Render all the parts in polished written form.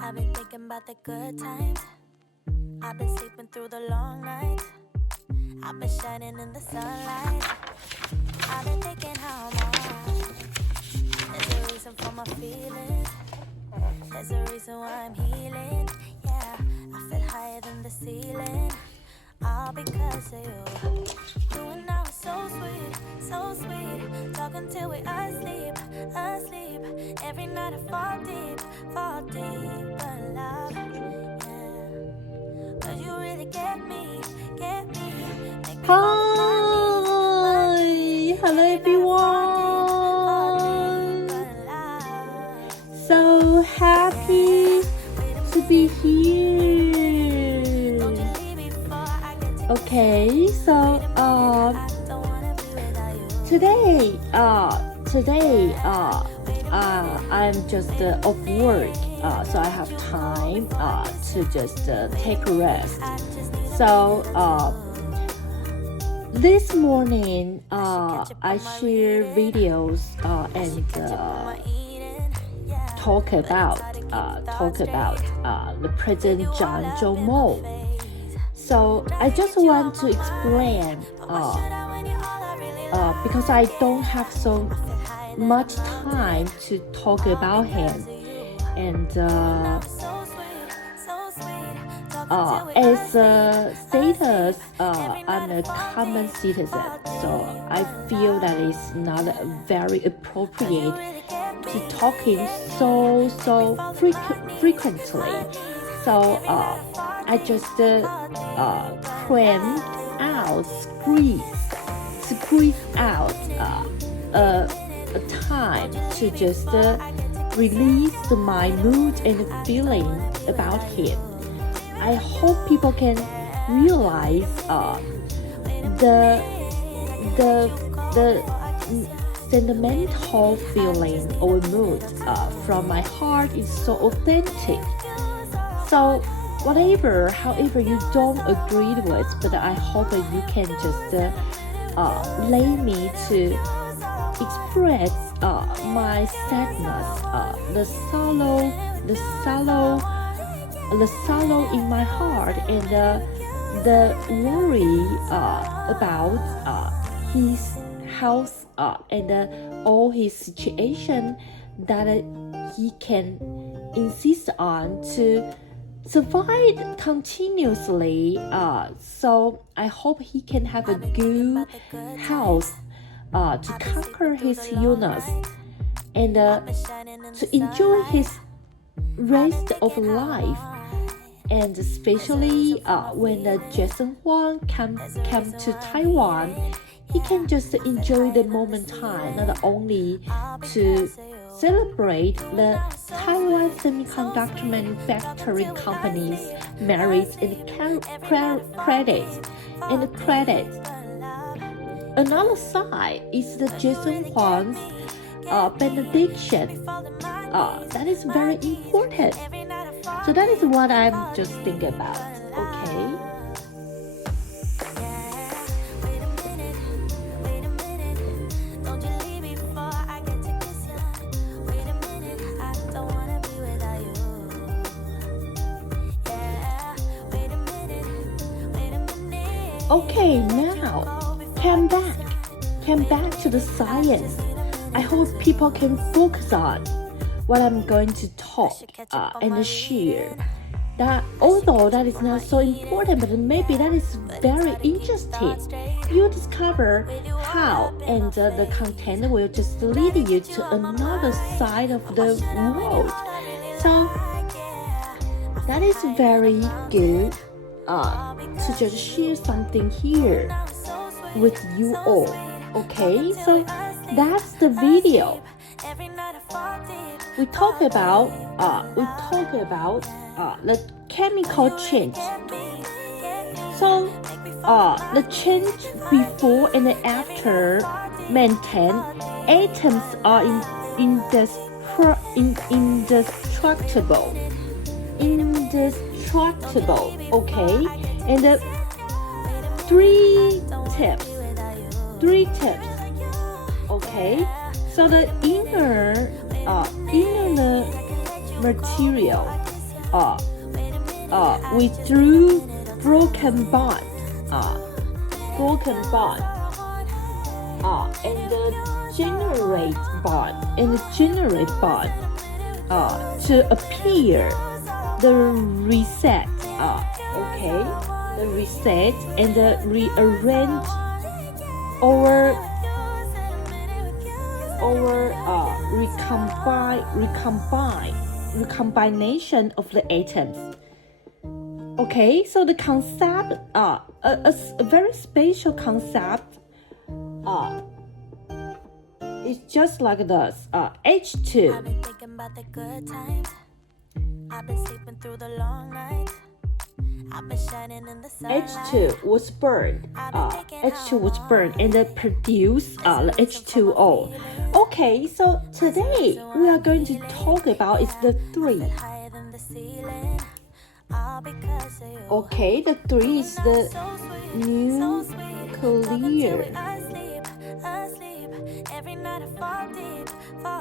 I've been thinking about the good times. I've been sleeping through the long nights. I've been shining in the sunlight. I've been thinking how I'm alright. There's a reason for my feelings. There's a reason why I'm healing. Yeah, I feel higher than the ceiling. All because of you. You and I were so sweet, so sweet. Talking till we asleep, asleep. Every night I fall deep, but love, yeah. Cause you really get me, make me fall on my knees, Hi, hello everyone. So happy to be here. Okay, so today I'm just off work, so I have time to just take a rest. So this morning I share videos and talk about the President John Zhou. So I just want to explain because I don't have so much time to talk about him, and as a status, I'm a common citizen, so I feel that it's not very appropriate to talk him so frequently. So I just crammed out, squeeze out a time to just release my mood and feeling about him. I hope people can realize the sentimental feeling or mood from my heart is so authentic. So however you don't agree with, but I hope that you can just lay me to express my sadness, the sorrow in my heart, and the worry about his health and all his situation that he can insist on to survive continuously. So I hope he can have a good health to conquer his illness and to enjoy his rest of life. And especially when Jason Huang come to Taiwan, he can just enjoy the moment time, not only to celebrate the Taiwan Semiconductor Manufacturing Company's merits and credits. Another side is the Jason Huang's benediction. That is very important. So that is what I'm just thinking about. Okay. Okay, now come back to the science. I hope people can focus on what I'm going to talk and share. That although that is not so important, but maybe that is very interesting. You discover how, and the content will just lead you to another side of the world. So that is very good to just share something here with you all. Okay, so that's the video. We talk about the chemical change. So the change before and after maintain atoms are indestructible. Okay, and three tips. Okay, so the inner material withdrew broken bond, and generate bond, to appear the reset, the reset and the rearrange or recombination of the atoms. Okay, so the concept, a very special concept, is just like this. H2. I've been thinking about the good times. I've been sleeping through the long nights. I've been shining in the sunlight. H2 was burned. H2 was burned and then produced the H2O. Okay, so today we are going to talk about is the 3. Okay, the 3 is the nuclear.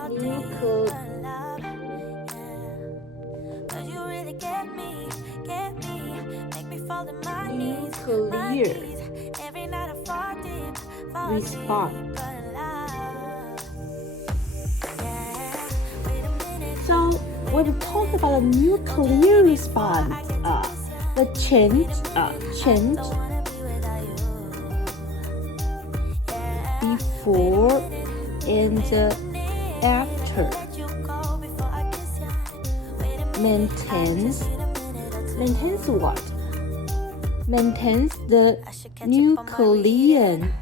Nuclear response. So when we talk about a nuclear response, the change before and after maintains what? Maintains the nuclear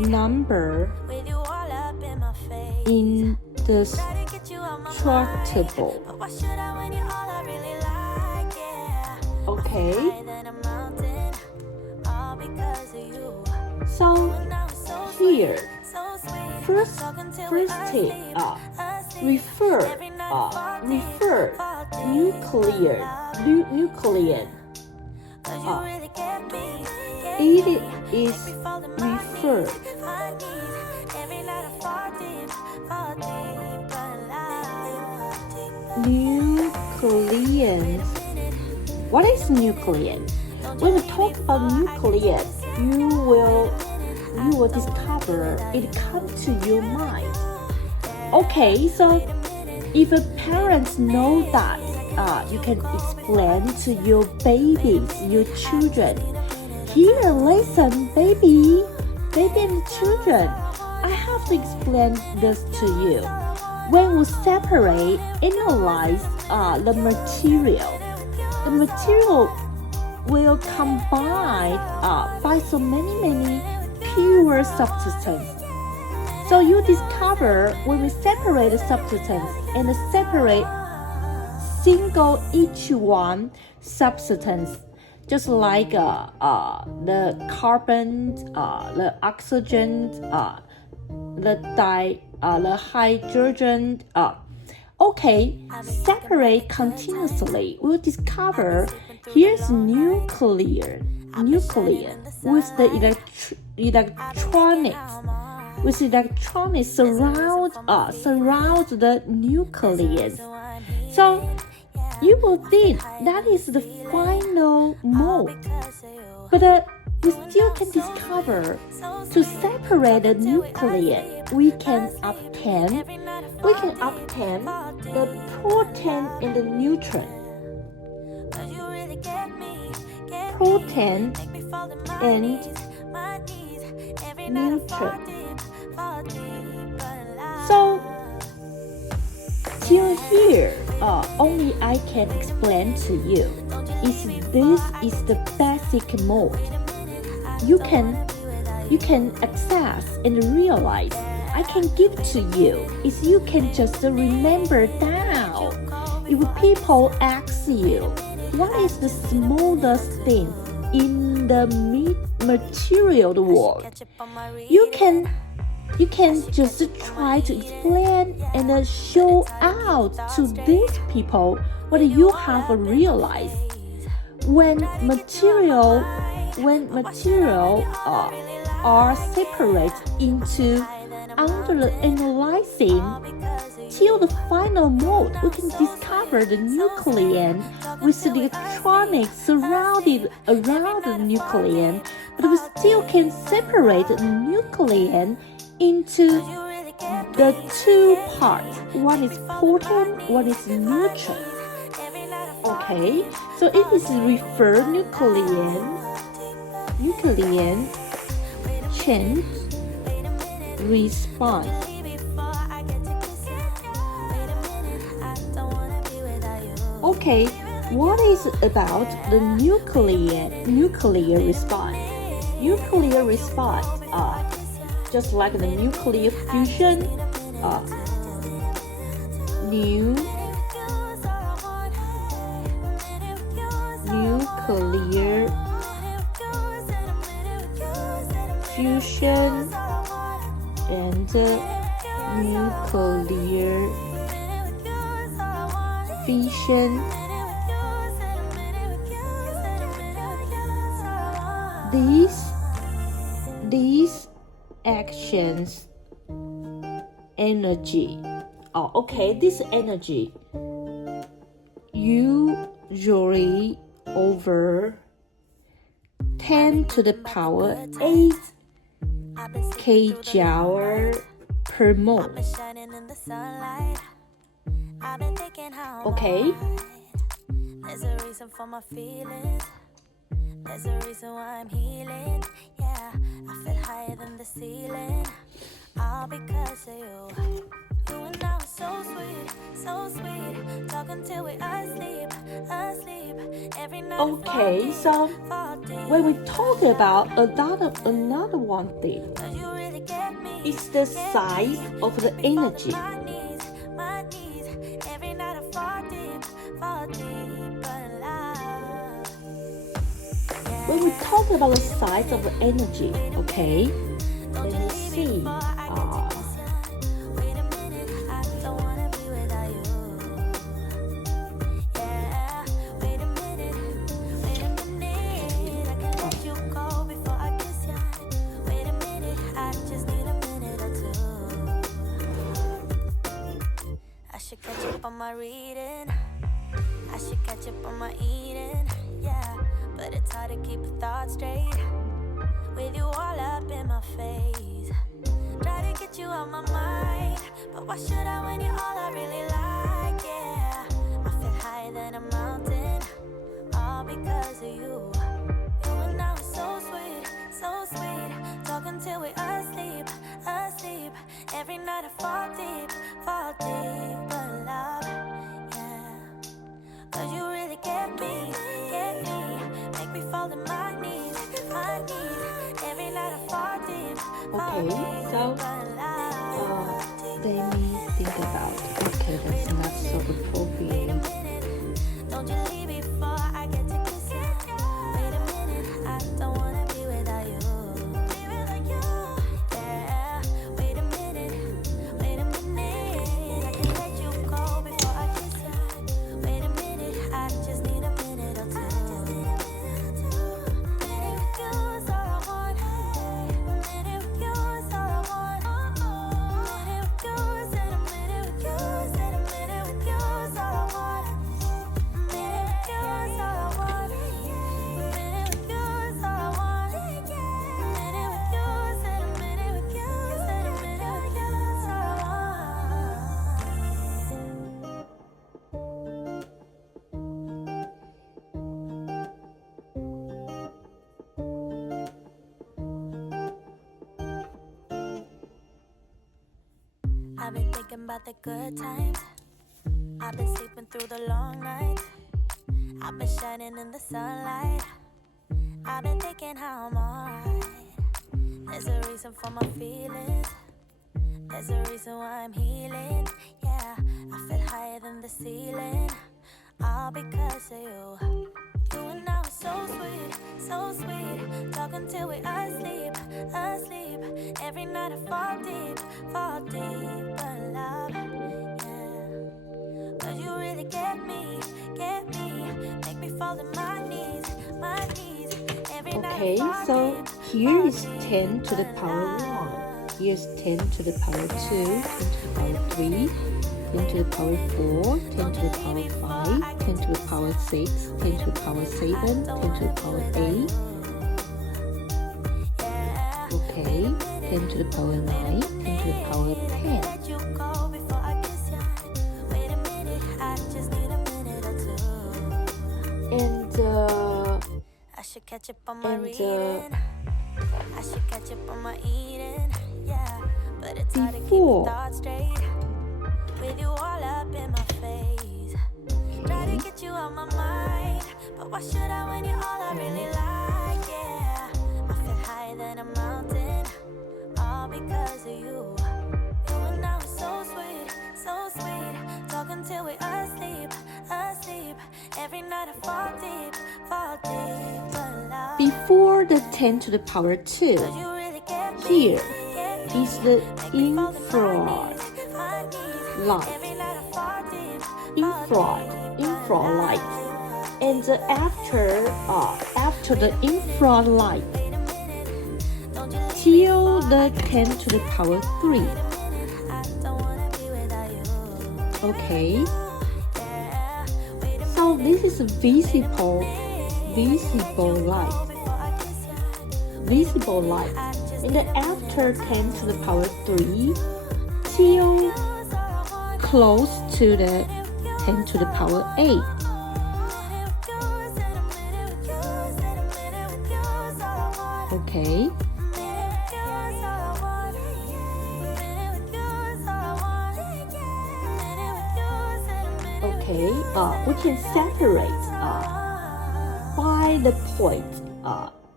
number indestructible. Okay. So here, first tip, refer nuclear. It is referred nucleus. What is nucleus? When we talk about nucleus, you will discover it comes to your mind. Okay, so if a parents know that, you can explain to your babies, your children. Here, listen, baby and children. I have to explain this to you. When we separate, analyze the material will combine by so many pure substances. So you discover when we separate the substance and separate single each one substance, just like the carbon, the oxygen, the hydrogen. Okay, separate continuously. We'll discover here's nuclear with the electronics. With electronics surround the nucleus. So you will think that is the final mode, but we still can discover to separate the nucleus. We can obtain the protein and the neutron. Protein and neutron. So till here, only I can explain to you is this is the basic mode. You can access and realize. I can give to you is you can just remember down. If people ask you what is the smallest thing in the material world, you can just try to explain and show out to these people what you have realized. When material are separated into under the analyzing the final mode, we can discover the nucleon with the electronics surrounded around the nucleon, but we still can separate the nucleon into the two parts. One is proton, one is neutron. Okay, so it is refer nucleon change response. Okay, what is about the nuclear response? Nuclear response, just like the nuclear fusion, nuclear fusion and nuclear fission. These actions energy. This energy usually over 10 to the power 8 kJ per mole. Okay. There's a reason for my feelings. There's a reason why I'm healing. Yeah, I feel higher than the ceiling. All because of you. You and I were so sweet, so sweet. Talking till we asleep. Every night. Okay, so when we talk about another one thing, it's the size of the energy. When we talk about the size of the energy, okay, let me see. I should catch up on my reading. I should catch up on my eating. Yeah, but it's hard to keep a thought straight with you all up in my face. Try to get you out my mind, but why should I when you're all I really like? Yeah, I feel higher than a mountain, all because of you. You and I were so sweet, so sweet. Talking till we asleep. Every night I fall deep, but love, yeah. 'Cause you really get me, make me fall to my knees. Every night I fall deep, Okay, so let me think about. Okay, that's not so appropriate. Don't you leave before I get to kiss you. Wait a minute, I don't wanna be without you. Yeah, wait a minute, I can let you go before I kiss you. Wait a minute, I just need a minute or two. Minute with you is all I want. Minute with you is all I want. Minute with you is a minute with you is a minute with you is all I want. Minute with you is all I want. Minute with you is all I want. Minute with you is a minute with you is a minute with you is all I want. I've been thinking about the good times. I've been sleeping through the long nights. I've been shining in the sunlight. I've been thinking how I'm alright. There's a reason for my feelings. There's a reason why I'm healing. Yeah, I feel higher than the ceiling. All because of you. You and I were so sweet, so sweet. Talking till we asleep. Every night I fall deep, but love, yeah. 'Cause you really get me, make me fall to my knees. Every night I Okay, fall so deep, here is 10 to the power 1. Here's 10 to the power 2, 10 to the power 3, 10 to the power 4, 10 to the power 5, 10 to the power 6, 10 to the power 7, 10 to the power 8. Okay, 10 to the power 9, 10 to the power 10. I should catch up on my reading. I should catch up on my eating. Yeah, but it's hard to keep my thoughts straight with you all up in my face. Try to get you out my mind, but why should I when you're all I really like? Yeah, I feel higher than a mountain, all because of you. You and I were so sweet, talking till we asleep. Every night I fall deep, but love. Before the 10 to the power 2, here is the infrared light. Infrared light. And after the infrared light, till the 10 to the power 3. Okay. So this is visible light. Visible light. And after 10 to the power 3 till close to the 10 to the power 8. Okay. Okay, we can separate by the point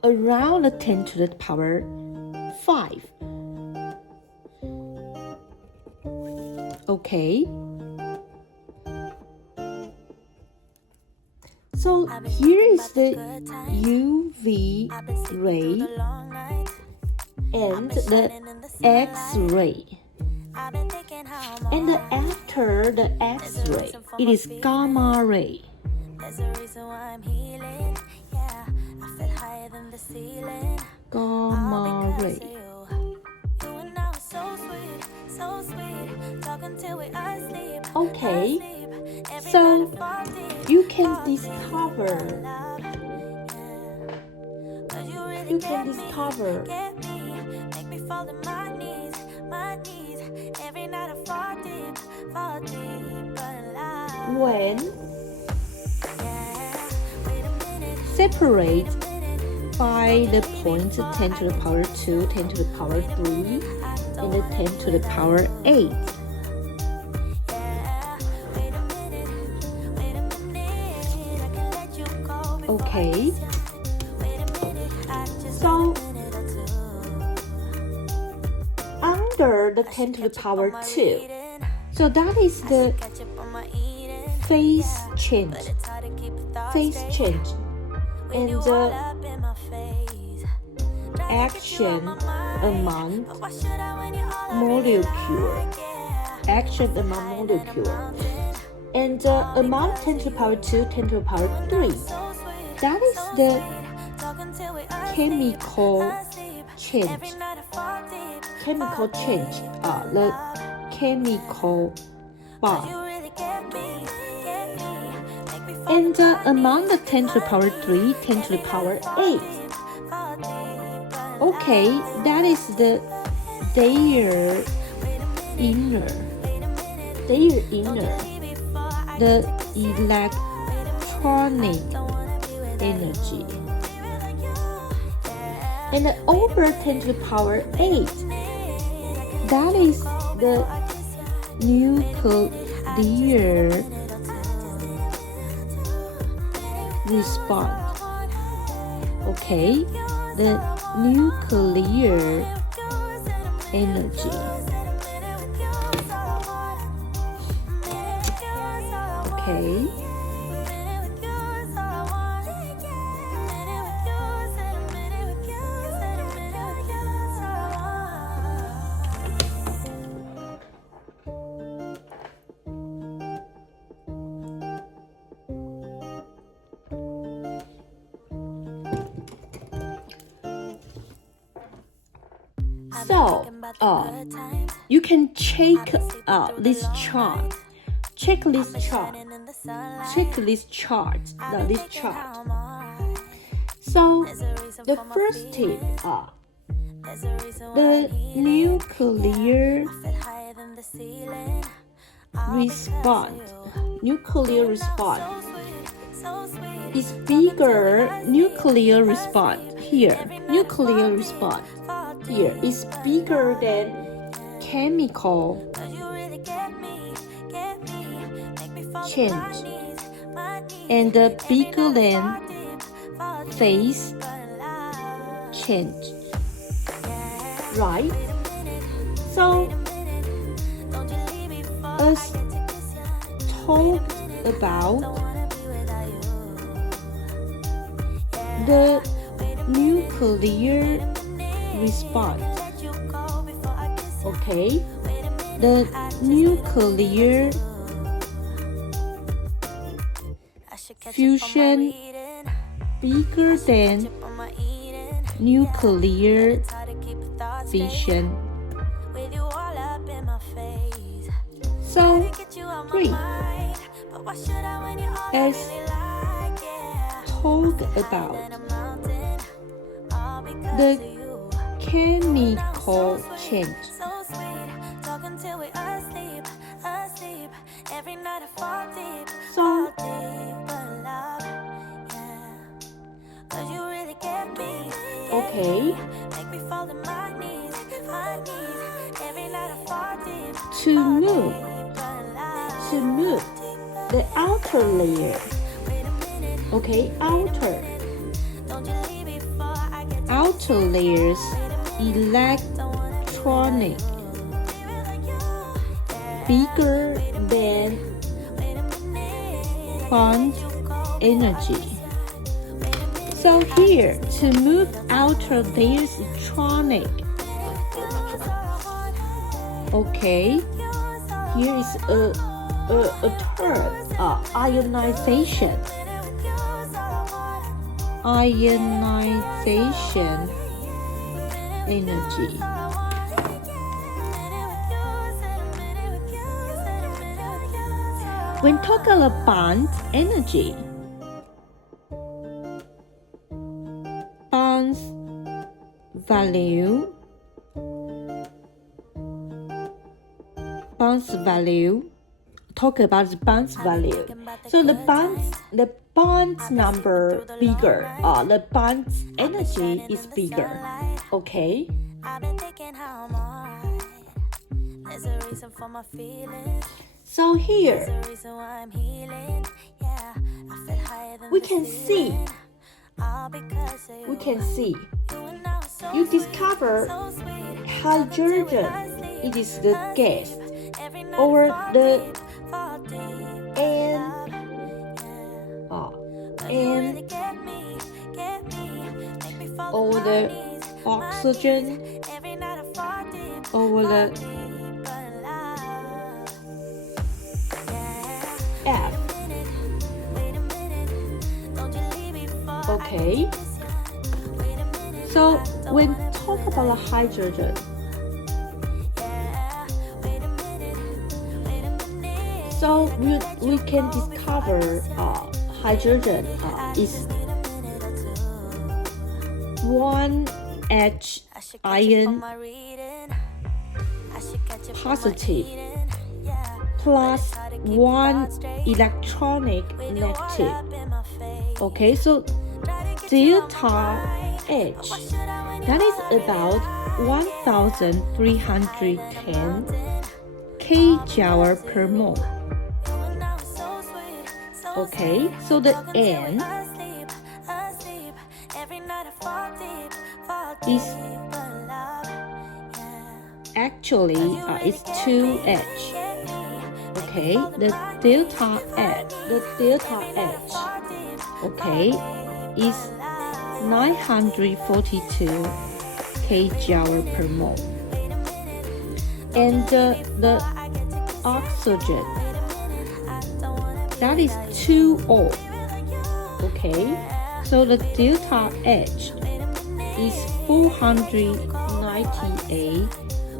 around the 10 to the power 5. Okay. So here is the UV ray and the X-ray. And after the X-ray, it is gamma ray. There's a reason why I'm healing. Yeah, I feel higher than the ceiling. Gamma ray. You and I were so sweet, talking till we asleep. Okay, so you can discover make me fall to my knees. Every night I fall deep, but alive. When separate by the point 10 to the power 2, 10 to the power 3, and the 10 to the power 8. Okay. So under the 10 to the power 2, so that is the phase change, and the action among molecule, and among 10 to the power 2, 10 to the power 3, that is the chemical change, the chemical bond. And among the 10 to the power 3, 10 to the power 8, okay, that is their inner, the electronic energy. And over 10 to the power 8, that is the nuclear response. Okay, the nuclear energy. Okay. So, you can check this chart check this chart. Check this chart. Now this chart. So the first tip are the nuclear response. Nuclear response is bigger. Nuclear response here. Nuclear response here is bigger than chemical change and bigger than phase change, right? So let's talk about the nuclear response. Okay, the nuclear fusion bigger than nuclear fission. So 3. Let's talk about the chemical change. So okay, to move the outer layer. Okay, outer layers electronic bigger than quantum energy. So here, to move outer layers electronic. Okay, here is a term, ionization. Ionization energy. When talking about energy, Bond's value. Talk about the Bond's value. So the Bond's number bigger. The Bond's energy is bigger. Okay. So here we can see. You discover hydrogen. It is the gas, or the or the oxygen, or the F. Okay. So when talk about hydrogen, so we can discover hydrogen is 1H ion positive plus 1 electronic negative. Okay, so delta H, that is about 1310 kJ per mole. Okay, so the N is actually is 2H. Okay, the delta H, okay, is 942 kJ per mole. And the oxygen, that is 2O. Okay, so the delta H is 498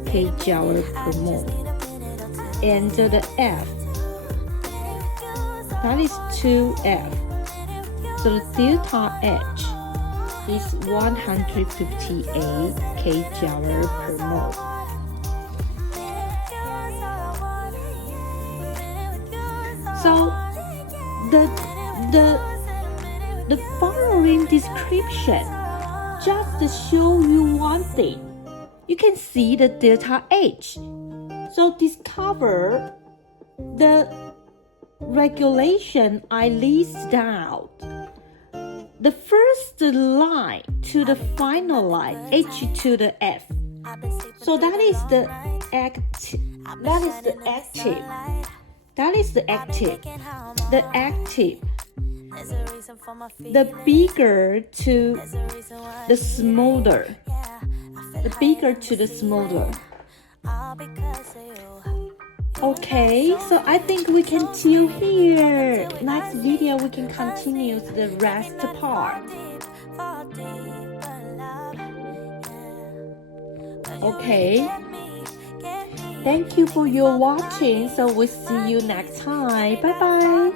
kJ per mole. And the F that is 2F. So the delta H is 158 kJaur per mole. So the following description just to show you one thing. You can see the delta H. So discover the regulation I list down. The first line to the final line, H to the F. So that is the active. That is the active. That is the active. The active. The bigger to the smaller. The bigger to the smaller. Okay, so I think we can till here. Next video we can continue the rest part. Okay. Thank you for your watching. So we'll see you next time. Bye bye.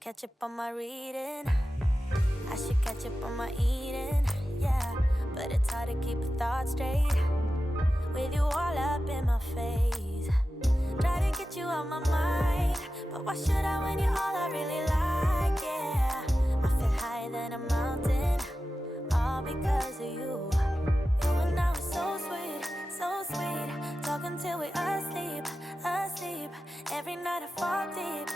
Catch up on my reading. I should catch up on my eating. Yeah, but it's hard to keep a thought straight with you all up in my face. Try to get you out my mind, but why should I when you're all I really like? Yeah, I feel higher than a mountain, all because of you. You and I were so sweet, so sweet. Talking till we asleep, asleep. Every night I fall deep.